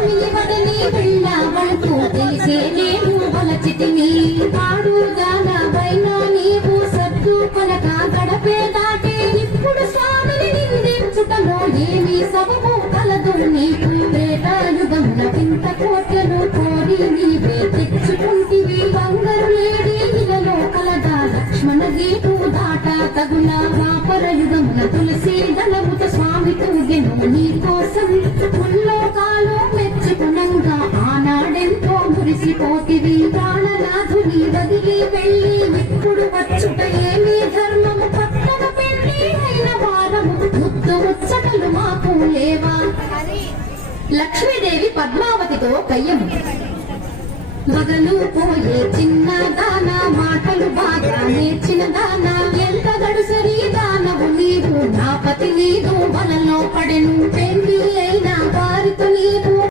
స్వామిని వదని వెళ్ళావంటూ తెలిసే నేను వలచితిని పాడుగాన పైన నీవు సద్దు కొనక గడపే దాటి ఇప్పుడు స్వామిని నిందించుటలో ఏమి సబబు కలదు నీకు త్రేతాయుగమున వింత కోట్లను కోరి నీవే తెచ్చుకుంటివి బంగారు లేడి ఇలలో కలదా లక్ష్మణ గీటు దాట తగున ద్వాపరయుగమున తులసి దళముత స్వామి తూగెను నీ కోసం ముల్లోకాలు మెచ్చుకునంగా ఆనాడెంతో మురిసిపోతివి ప్రాణనాథుని వదిలి వెళ్ళి ఇప్పుడు వచ్చుట ఏమి ధర్మము పక్కన పెళ్లి అయిన వారము ముద్దు ముచ్చటలు మాకు లేవా. లక్ష్మీదేవి పద్మావతితో కయ్యము మగలు పోయే చిన్న దానా మాటలు బాగా నేర్చిన దానా ఎంత గడుసరి దానవు నీవు నా పతి నీవు వలలో పడెను పెళ్లి అయిన వారితో నీవు